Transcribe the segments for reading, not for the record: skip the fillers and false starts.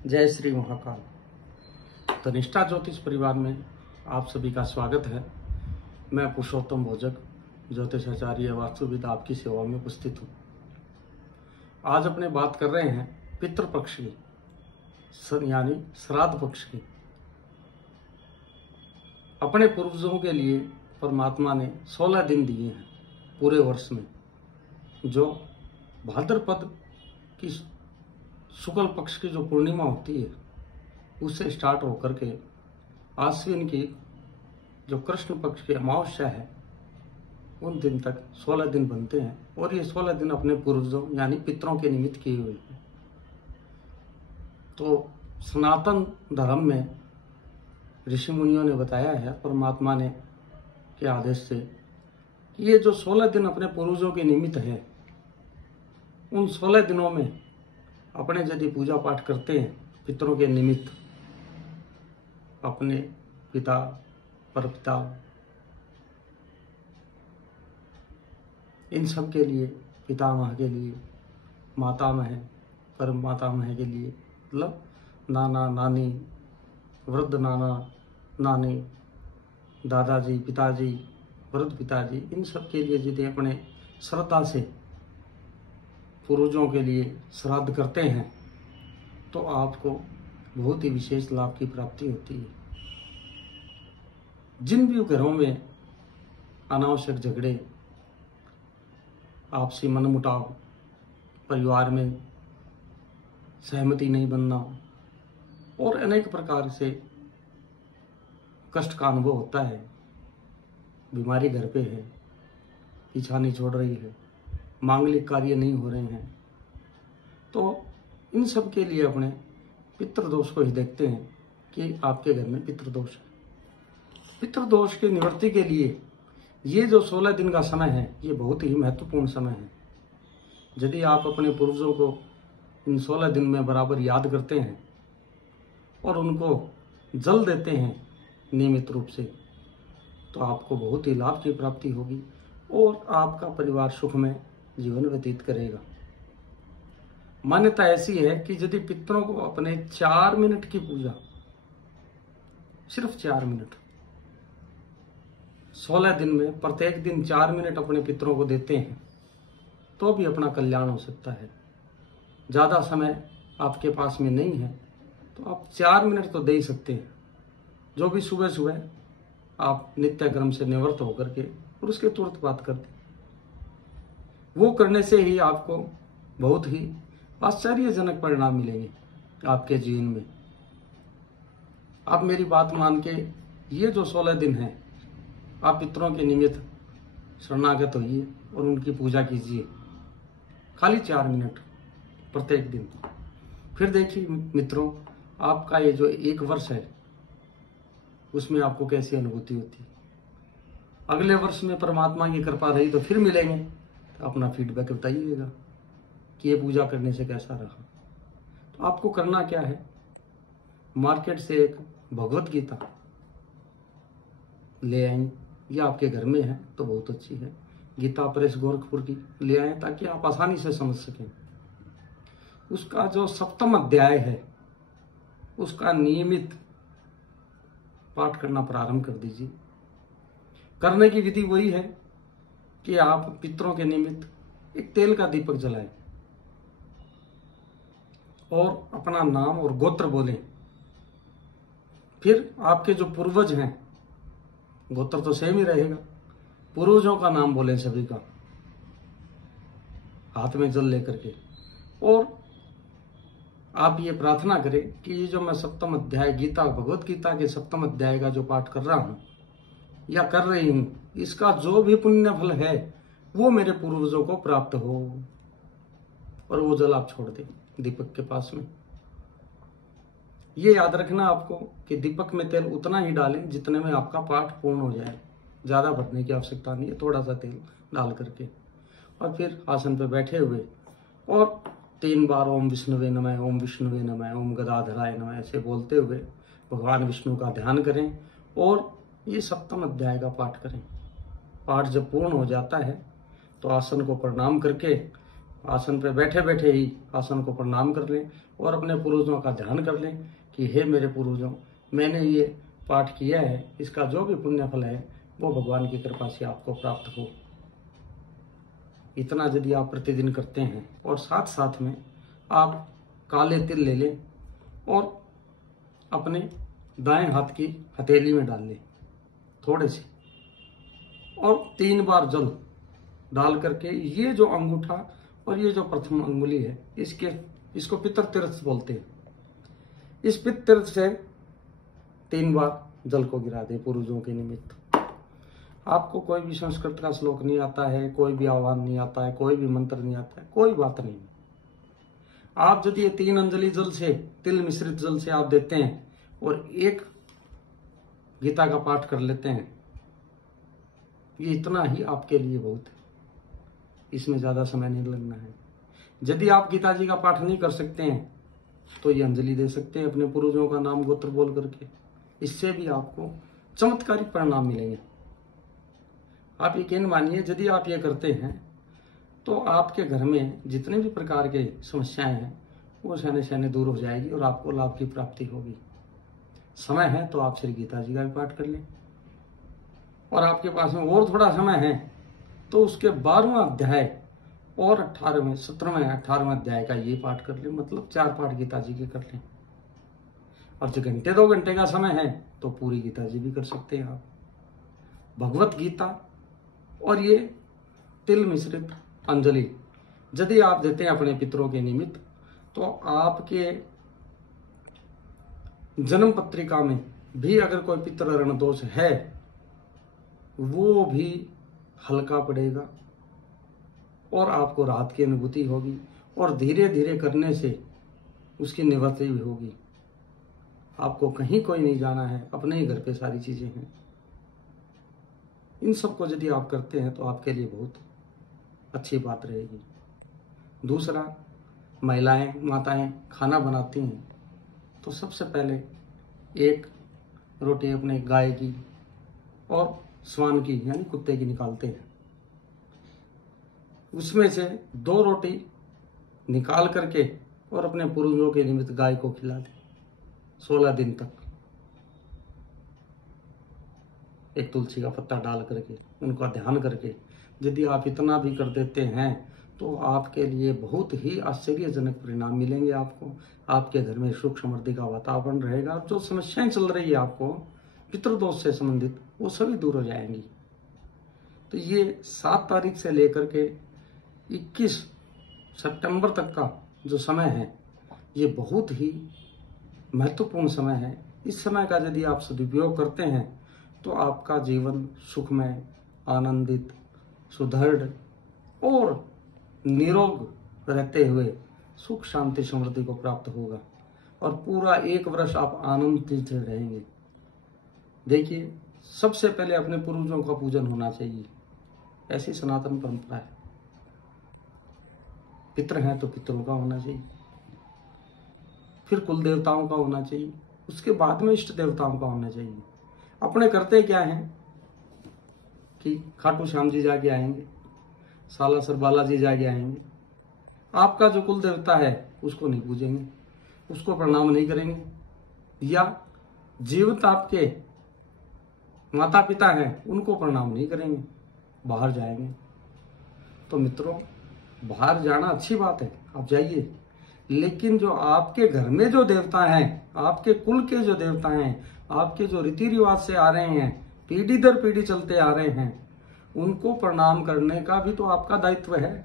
जय श्री महाकाल। तनिष्ठा ज्योतिष परिवार में आप सभी का स्वागत है। मैं पुरुषोत्तम भोजक, ज्योतिषाचार्य वास्तुविद आपकी सेवा में उपस्थित हूँ। आज अपने बात कर रहे हैं पितृपक्ष की, यानी श्राद्ध पक्ष की। अपने पूर्वजों के लिए परमात्मा ने 16 दिन दिए हैं पूरे वर्ष में, जो भाद्रपद की शुक्ल पक्ष की जो पूर्णिमा होती है उससे स्टार्ट होकर के आश्विन की जो कृष्ण पक्ष की अमावस्या है उन दिन तक 16 दिन बनते हैं। और ये 16 दिन अपने पूर्वजों यानी पितरों के निमित्त किए हुए हैं। तो सनातन धर्म में ऋषि मुनियों ने बताया है, परमात्मा ने के आदेश से, कि ये जो 16 दिन अपने पूर्वजों के निमित्त है, उन 16 दिनों में अपने यदि पूजा पाठ करते हैं पितरों के निमित्त, अपने पिता, परपिता, इन सब के लिए, पितामह के लिए, मातामह, परम मातामह के लिए, मतलब नाना नानी, वृद्ध नाना नानी, दादाजी, पिताजी, वृद्ध पिताजी, इन सब के लिए यदि अपने श्रद्धा से पूर्वजों के लिए श्राद्ध करते हैं तो आपको बहुत ही विशेष लाभ की प्राप्ति होती है। जिन भी घरों में अनावश्यक झगड़े, आपसी मनमुटाव, परिवार में सहमति नहीं बनना और अनेक प्रकार से कष्ट का अनुभव होता है, बीमारी घर पे है, पीछा नहीं छोड़ रही है, मांगलिक कार्य नहीं हो रहे हैं, तो इन सब के लिए अपने पितृदोष को ही देखते हैं कि आपके घर में पितृदोष है। पितृदोष की निवृत्ति के लिए ये जो 16 दिन का समय है, ये बहुत ही महत्वपूर्ण समय है। यदि आप अपने पूर्वजों को इन 16 दिन में बराबर याद करते हैं और उनको जल देते हैं नियमित रूप से, तो आपको बहुत ही लाभ की प्राप्ति होगी और आपका परिवार सुख में जीवन व्यतीत करेगा। मान्यता ऐसी है कि यदि पितरों को अपने 4 मिनट की पूजा, सिर्फ 4 मिनट, 16 दिन में प्रत्येक दिन 4 मिनट अपने पितरों को देते हैं तो भी अपना कल्याण हो सकता है। ज़्यादा समय आपके पास में नहीं है तो आप 4 मिनट तो दे ही सकते हैं, जो भी सुबह सुबह आप नित्यक्रम से निवृत्त होकर के और उसके तुरंत बात करते हैं। वो करने से ही आपको बहुत ही आश्चर्यजनक परिणाम मिलेंगे आपके जीवन में। आप मेरी बात मान के ये जो 16 दिन हैं, आप पितरों के निमित्त शरणागत होइए और उनकी पूजा कीजिए, खाली 4 मिनट प्रत्येक दिन। फिर देखिए मित्रों, आपका ये जो 1 वर्ष है उसमें आपको कैसी अनुभूति होती है। अगले वर्ष में परमात्मा की कृपा रही तो फिर मिलेंगे, तो अपना फीडबैक बताइएगा कि ये पूजा करने से कैसा रहा। तो आपको करना क्या है, मार्केट से एक भगवत गीता ले आएं, या आपके घर में है तो बहुत अच्छी है, गीता प्रेस गोरखपुर की ले आएं ताकि आप आसानी से समझ सकें। उसका जो 7वां अध्याय है उसका नियमित पाठ करना प्रारंभ कर दीजिए। करने की विधि वही है कि आप पितरों के निमित्त एक तेल का दीपक जलाएं और अपना नाम और गोत्र बोलें। फिर आपके जो पूर्वज हैं, गोत्र तो सेम ही रहेगा, पूर्वजों का नाम बोलें सभी का, हाथ में जल लेकर के। और आप ये प्रार्थना करें कि ये जो मैं 7वां अध्याय गीता, भगवत गीता के 7वें अध्याय का जो पाठ कर रहा हूं या कर रही हूं, इसका जो भी पुण्य फल है वो मेरे पूर्वजों को प्राप्त हो। और वो जल आप छोड़ दें दीपक के पास में। ये याद रखना आपको कि दीपक में तेल उतना ही डालें जितने में आपका पाठ पूर्ण हो जाए, ज्यादा भरने की आवश्यकता नहीं है, थोड़ा सा तेल डाल करके। और फिर आसन पे बैठे हुए और 3 बार ओम विष्णुवे नमः, ओम विष्णुवे नमः, ओम गदाधराय नमः ऐसे बोलते हुए भगवान विष्णु का ध्यान करें और ये 7वां अध्याय का पाठ करें। पाठ जब पूर्ण हो जाता है तो आसन को प्रणाम करके आसन पे बैठे बैठे ही आसन को प्रणाम कर लें और अपने पूर्वजों का ध्यान कर लें कि हे मेरे पूर्वजों, मैंने ये पाठ किया है, इसका जो भी पुण्य फल है वो भगवान की कृपा से आपको प्राप्त हो। इतना यदि आप प्रतिदिन करते हैं और साथ साथ में आप काले तिल ले लें और अपने दाएं हाथ की हथेली में डाल लें थोड़े से, और 3 बार जल डाल करके ये जो अंगूठा और ये जो प्रथम अंगुली है इसको पितर तीर्थ बोलते हैं, इस पितर तीर्थ से 3 बार जल को गिरा दे पूर्वजों के निमित्त। आपको कोई भी संस्कृत का श्लोक नहीं आता है, कोई भी आह्वान नहीं आता है, कोई भी मंत्र नहीं आता है, कोई बात नहीं। आप यदि ये 3 अंजलि जल से, तिल मिश्रित जल से आप देते हैं और 1 गीता का पाठ कर लेते हैं, ये इतना ही आपके लिए बहुत है। इसमें ज्यादा समय नहीं लगना है। यदि आप गीता जी का पाठ नहीं कर सकते हैं तो ये अंजलि दे सकते हैं अपने पूर्वजों का नाम गोत्र बोल करके। इससे भी आपको चमत्कारिक परिणाम मिलेंगे। आप यकीन मानिए, यदि आप ये करते हैं तो आपके घर में जितने भी प्रकार के समस्याएं हैं वो सहने सहने दूर हो जाएगी और आपको लाभ की प्राप्ति होगी। समय है तो आप श्री गीता जी का भी पाठ कर लें, और आपके पास में और थोड़ा समय है तो उसके 12वां अध्याय और 18वें 17वें 18वें अध्याय का ये पाठ कर लें, मतलब 4 पाठ गीता जी के कर लें। और जो घंटे 2 घंटे का समय है तो पूरी गीता जी भी कर सकते हैं आप। भगवत गीता और ये तिल मिश्रित अंजलि यदि आप देते हैं अपने पितरों के निमित्त तो आपके जन्म पत्रिका में भी अगर कोई पितृ ऋण दोष है वो भी हल्का पड़ेगा और आपको राहत की अनुभूति होगी और धीरे धीरे करने से उसकी निवृत्ति भी होगी। आपको कहीं कोई नहीं जाना है, अपने ही घर पे सारी चीजें हैं। इन सब को यदि आप करते हैं तो आपके लिए बहुत अच्छी बात रहेगी। दूसरा, महिलाएं माताएं खाना बनाती हैं तो सबसे पहले 1 रोटी अपने गाय की और श्वान की यानी कुत्ते की निकालते हैं। उसमें से 2 रोटी निकाल करके और अपने पूर्वजों के निमित्त गाय को खिला दें 16 दिन तक। एक तुलसी का पत्ता डाल करके उनका ध्यान करके यदि आप इतना भी कर देते हैं तो आपके लिए बहुत ही आश्चर्यजनक परिणाम मिलेंगे। आपके घर में सुख समृद्धि का वातावरण रहेगा। जो समस्याएं चल रही है आपको पितृदोष से संबंधित वो सभी दूर हो जाएंगी। तो ये 7 तारीख से लेकर के 21 सितंबर तक का जो समय है ये बहुत ही महत्वपूर्ण समय है। इस समय का यदि आप सदुपयोग करते हैं तो आपका जीवन सुखमय, आनंदित, सुदृढ़ और निरोग रहते हुए सुख शांति समृद्धि को प्राप्त होगा और पूरा 1 वर्ष आप आनंदित रहेंगे। देखिए, सबसे पहले अपने पूर्वजों का पूजन होना चाहिए, ऐसी सनातन परंपरा है। पितृ हैं तो पितरों का होना चाहिए, फिर कुल देवताओं का होना चाहिए, उसके बाद में इष्ट देवताओं का होना चाहिए। अपने करते क्या हैं कि खाटू श्याम जी जाके आएंगे, सालासर बालाजी जाके आएंगे, आपका जो कुल देवता है उसको नहीं पूजेंगे, उसको प्रणाम नहीं करेंगे, या जीवित आपके माता पिता हैं उनको प्रणाम नहीं करेंगे, बाहर जाएंगे। तो मित्रों, बाहर जाना अच्छी बात है, आप जाइए, लेकिन जो आपके घर में जो देवता हैं, आपके कुल के जो देवता हैं, आपके जो रीति रिवाज से आ रहे हैं, पीढ़ी दर पीढ़ी चलते आ रहे हैं, उनको प्रणाम करने का भी तो आपका दायित्व है।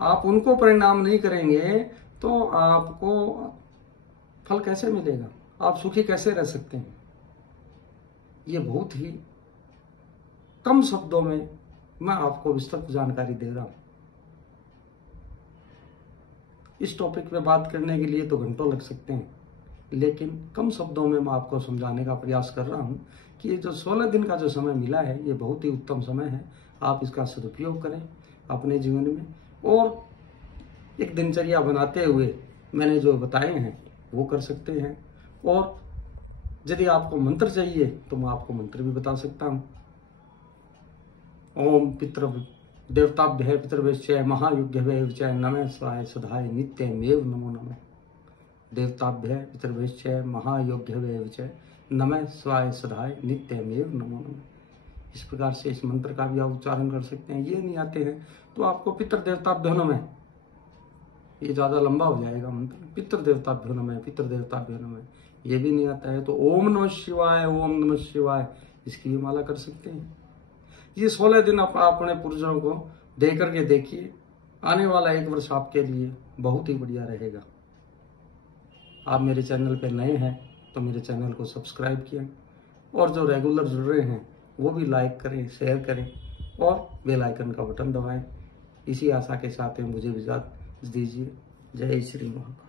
आप उनको प्रणाम नहीं करेंगे तो आपको फल कैसे मिलेगा, आप सुखी कैसे रह सकते हैं। ये बहुत ही कम शब्दों में मैं आपको विस्तृत जानकारी दे रहा हूं। इस टॉपिक पे बात करने के लिए तो घंटों लग सकते हैं, लेकिन कम शब्दों में मैं आपको समझाने का प्रयास कर रहा हूं कि ये जो 16 दिन का जो समय मिला है ये बहुत ही उत्तम समय है। आप इसका सदुपयोग करें अपने जीवन में और एक दिनचर्या बनाते हुए मैंने जो बताए हैं वो कर सकते हैं। और यदि आपको मंत्र चाहिए तो मैं आपको मंत्र भी बता सकता हूँ। ओम पितृ देवताभ्य पितृभ्य महायुग्यभ्य नमः स्वाय सदाय नित्यमेव नमो नमः। देवताभ्य पितृभ्य महायोग्यभ्य नमः स्वाय सदाय नित्यमेव नमो नमः। इस प्रकार से इस मंत्र का भी आप उच्चारण कर सकते हैं। ये नहीं आते हैं तो आपको पितृदेवताभ्यो नमः, ये ज्यादा लंबा हो जाएगा मंत्र, पितृदेवताभ्यो नमः, पितृदेवताभ्यो नमः। ये भी नहीं आता है तो ओम नमः शिवाय, ओम नमः शिवाय, इसकी भी माला कर सकते हैं। ये 16 दिन आप अपने पूर्वजों को दे करके देखिए, आने वाला 1 वर्ष आपके लिए बहुत ही बढ़िया रहेगा। आप मेरे चैनल पे नए हैं तो मेरे चैनल को सब्सक्राइब किया, और जो रेगुलर जुड़ रहे हैं वो भी लाइक करें, शेयर करें और बेल आइकन का बटन दबाएं। इसी आशा के साथ मुझे भी इजाज़त दीजिए। जय श्री महाकाल।